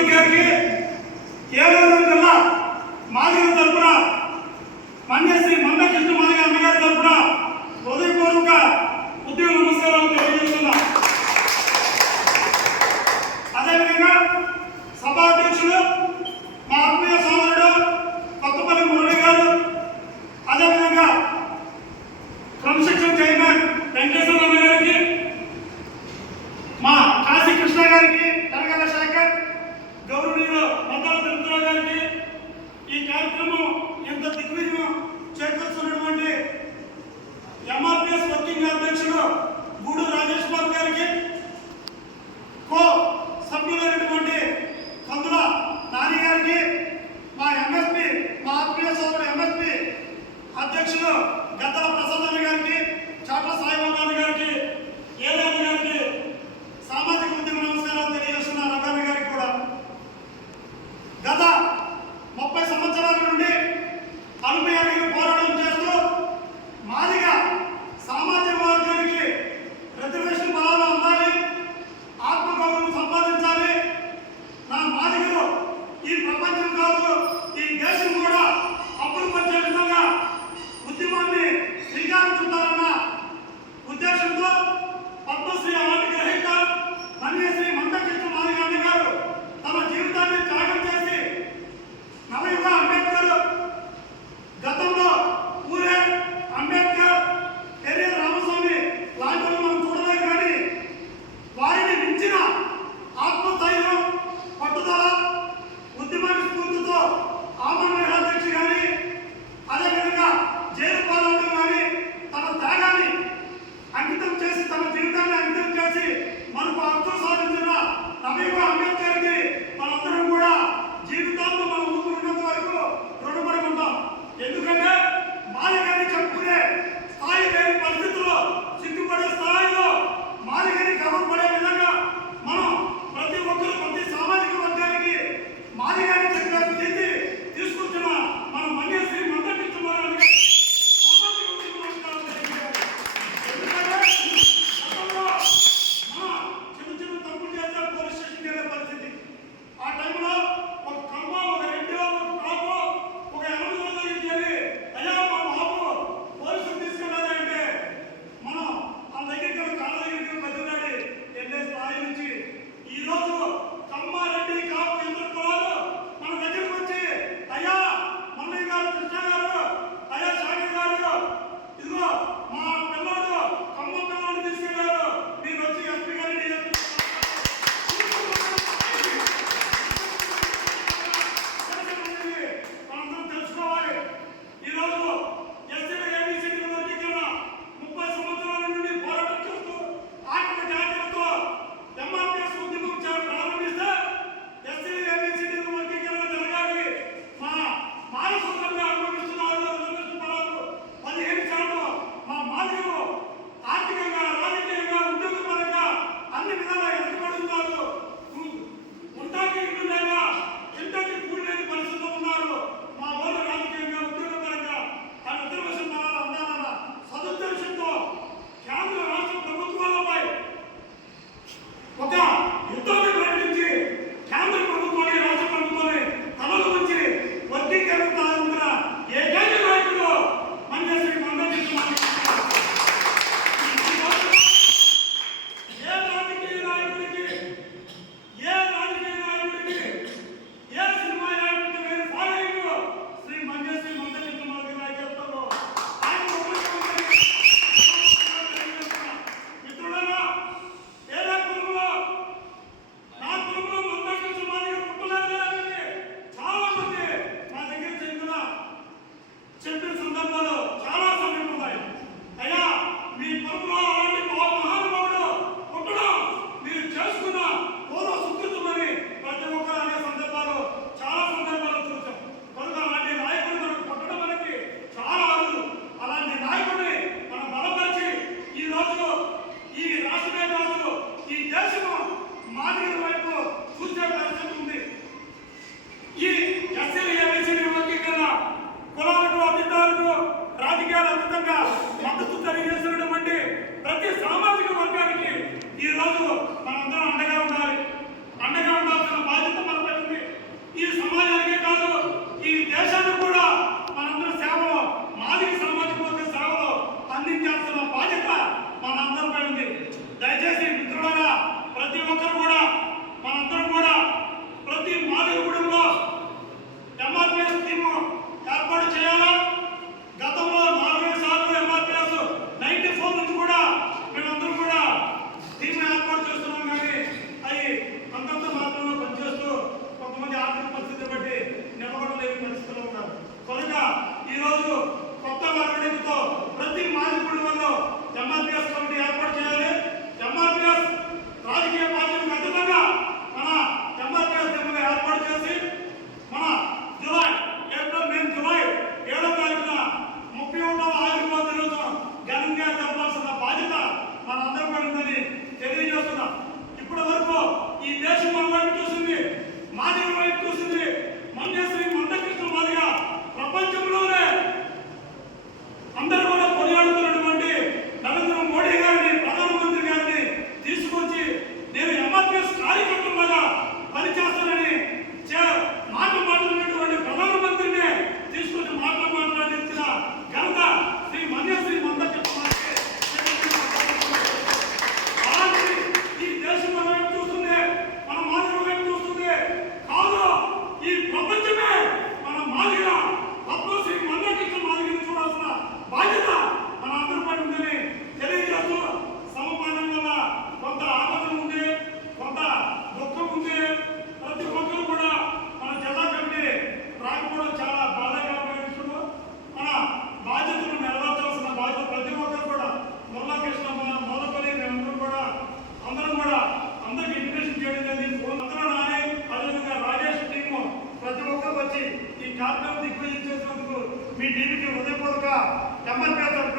మాదిక్ గారికి ఏలూరు జిల్లా మాదిగల తరపున మన్యశ్రీ మందకృష్ణ మాదిగ అన్నగారి తరపున హృదయపూర్వక ఉద్యోగ నమస్కారాలు తెలియజేస్తున్నా. అదేవిధంగా సభాధ్యక్షులు మా ఆత్మీయ సోదరుడు కొత్తపల్లి మురళి గారు, అదేవిధంగా క్రమశిక్షణ చైర్మన్ వెంకటేశ్వర గారికి, మా కాశీ కృష్ణ గారికి, కనకాల శేఖర్, గౌరవనీయులు మద్దాల తిరుపతిరావు గారికి, ఈ కార్యక్రమం ఎంత దిగ్విజయం చేకూరుస్తున్నటువంటి ఎంఆర్పిఎస్ వర్కింగ్ అధ్యక్షుడు గూడు రాజేష్ బాబు గారికి, కో సభ్యులైనటువంటి కందుల నాని గారికి, మా ఎంఎస్పి మా ఆత్మీయ సోదరుడు ఎంఎస్పి అధ్యక్షులు గద్దల ప్రసాద్ గారికి, చాట్ల సాయిబాబు గారికి, ఏలాని గారికి సామాజిక ఉద్యమ నమస్కారాలు తెలియజేస్తున్న రఘాని గారికి కూడా గత 30 సంవత్సరాల నుండి అనుభయానికి పోరాటం చేస్తూ మాదిగ సామాజిక వర్గానికి రిజర్వేషన్ బలాలు అందాలి, ఆత్మగౌరవం సంపాదించాలి, నా మాదిగలు ఈ ప్రపంచం కాదు ఈ దేశం కూడా అప్పులు పరిచే విధంగా ఉద్యమాన్ని శ్రీకారం చుట్టాలన్న ఉద్దేశంతో పద్మశ్రీ అవార్డు గ్రహీత మన్యశ్రీ మందకృష్ణ మాదిగ అన్న గారు తమ జీవితాన్ని త్యాగం చేసి నవయుగ అంబేద్కర్, గతంలో పూలే, అంబేద్కర్, పెరియర్ రామస్వామి లాంటి మనం చూడలేదు, కానీ వారిని మించిన ఆత్మస్థైర్యం, పట్టుదల, ఉద్యమాన్ని స్ఫూర్తితో ఆమరణ నిరాదీక్ష కానీ, అదేవిధంగా జైలు పాలవడం కానీ తన త్యాగాన్ని అంకితం చేసి, తన జీవితాన్ని అంకితం చేసి మనకు హక్కులు సాధించిన నవయుగ అంబేద్కర్కి మనందరం కూడా జీవితాంతం మనం ఊపిరినంత వరకు రుణపడి ఉంటాం. ఎందుకంటే మాదిగని చెప్పుకునే స్థాయి లేని పరిస్థితుల్లో, సిగ్గుపడే స్థాయిలో మాదిగని గర్వపడే విధంగా మనం ప్రతి ఒక్కరు ప్రతి సామాజిక వర్గానికి మాదిగని చెప్పే స్థితి తీసుకొచ్చిన మన మన్యశ్రీ మందకృష్ణ మాదిగ సామాజిక ఉద్యమ నమస్కారాలు తెలియజేయాలి. ఎందుకంటే గతంలో మన చిన్న తప్పులు చేస్తే పోలీస్ స్టేషన్కి వెళ్ళే పరిస్థితి. ఆ టైంలో ఒక కమ్మ, ఒక రెడ్డి, ఒక కాపు, ఒక 800 దగ్గరికి వెళ్ళి అయ్యా మా బాబు పోలీసులు తీసుకెళ్ళాలంటే మనం ఆ దగ్గరికి కాళ్ళ దగ్గరికి బతిలాడి వెళ్ళే స్థాయి నుంచి ఈరోజు కమ్మ, రెడ్డి, కాపు ఇద్దరు కులాలు మన దగ్గరికి వచ్చి అయ్యా మల్లయ్య గారు, కృష్ణ గారు, అయ్యా షాకిర్ గారు, ఇదిగో మా పిల్లాడు కమ్మ పిల్లాడు తీసుకెళ్లారు, మీరు వచ్చి ఎస్పీ గారిని మనందరం తెలుసుకోవాలి. ఈరోజు ఎస్సీల ఏబీసీల వర్గీకరణ 30 సంవత్సరాల నుండి పోరాటం చేస్తూ ఆత్మ జాతీయతో ఎంఆర్పిఎస్ ఉద్యమం ప్రారంభిస్తే ఎస్సీల ఏబీసీల వర్గీకరణ జరగాలి, మా మానసంగా అనుభవిస్తున్నారు రిజర్వేషన్ బలాలు 15% మా మాదిగలు ఆర్థికంగా, రాజకీయంగా, ఉద్యోగపరంగా అన్ని విధాలా ఎదుర్కొంటున్నారు. ఉంటాకి ఇల్లు లేక ఇంటికి కూలి లేని పరిస్థితుల్లో ఉన్నారు. మా వాళ్ళు రాజకీయంగా, ఉద్యోగపరంగా ఆ రిజర్వేషన్ బలాలు అందాలన్న సదుద్దేశంతో కేంద్ర రాష్ట్ర ప్రభుత్వాలపై ఒక యుద్ధాన్ని ప్రకటించి కేంద్ర ప్రభుత్వాన్ని, రాష్ట్ర ప్రభుత్వాన్ని తలలు వచ్చి వర్గీకరణ ఏకైక నాయకుడు మన్యశ్రీ మందకృష్ణ మాదిగ. ఏ రాజకీయ నాయకుడికి, ఏ సినిమా నాయకుడికి లేని ఫాలోయింగ్ శ్రీ మన్యశ్రీ మందకృష్ణ మాదిగ నాయకత్వంలో ఆయన మిత్రులారా, ఏదో కులంలో నా కులంలో మందకృష్ణ మాదిగ పుట్టలేదని చాలా మంది మా దగ్గర చెప్పిన సందర్భాలు చాలా సమయం ఉన్నాయి. అయ్యా మీ కులంలో అలాంటి మహానుభావుడు పుట్టడం మీరు చేసుకున్న పూర్వ సుకృతమని ప్రతి ఒక్కరు అనే సందర్భాలు చాలా సందర్భాలు చూసాం. కనుక అలాంటి నాయకుడు మనకు పుట్టడం మనకి చాలా అరుదు. అలాంటి నాయకుడిని మనం బలపరిచి ఈ రోజు ఈ రాష్ట్రమే కాదు ఈ దేశము మాదిగల వైపు చూసే పరిస్థితి ఉంది. ఈ ఎస్సీల ఏబీసీల వర్గీకరణ కులాలకు, అధికారులకు, రాజకీయాలు అతీతంగా మద్దతు తెలియజేసినటువంటి ప్రతి సామాజిక వర్గానికి ఈ రోజు మనందరం అండగా ఉండాలి. అండగా ఉండాల్సిన బాధ్యత మనపై ఎంఆర్పీ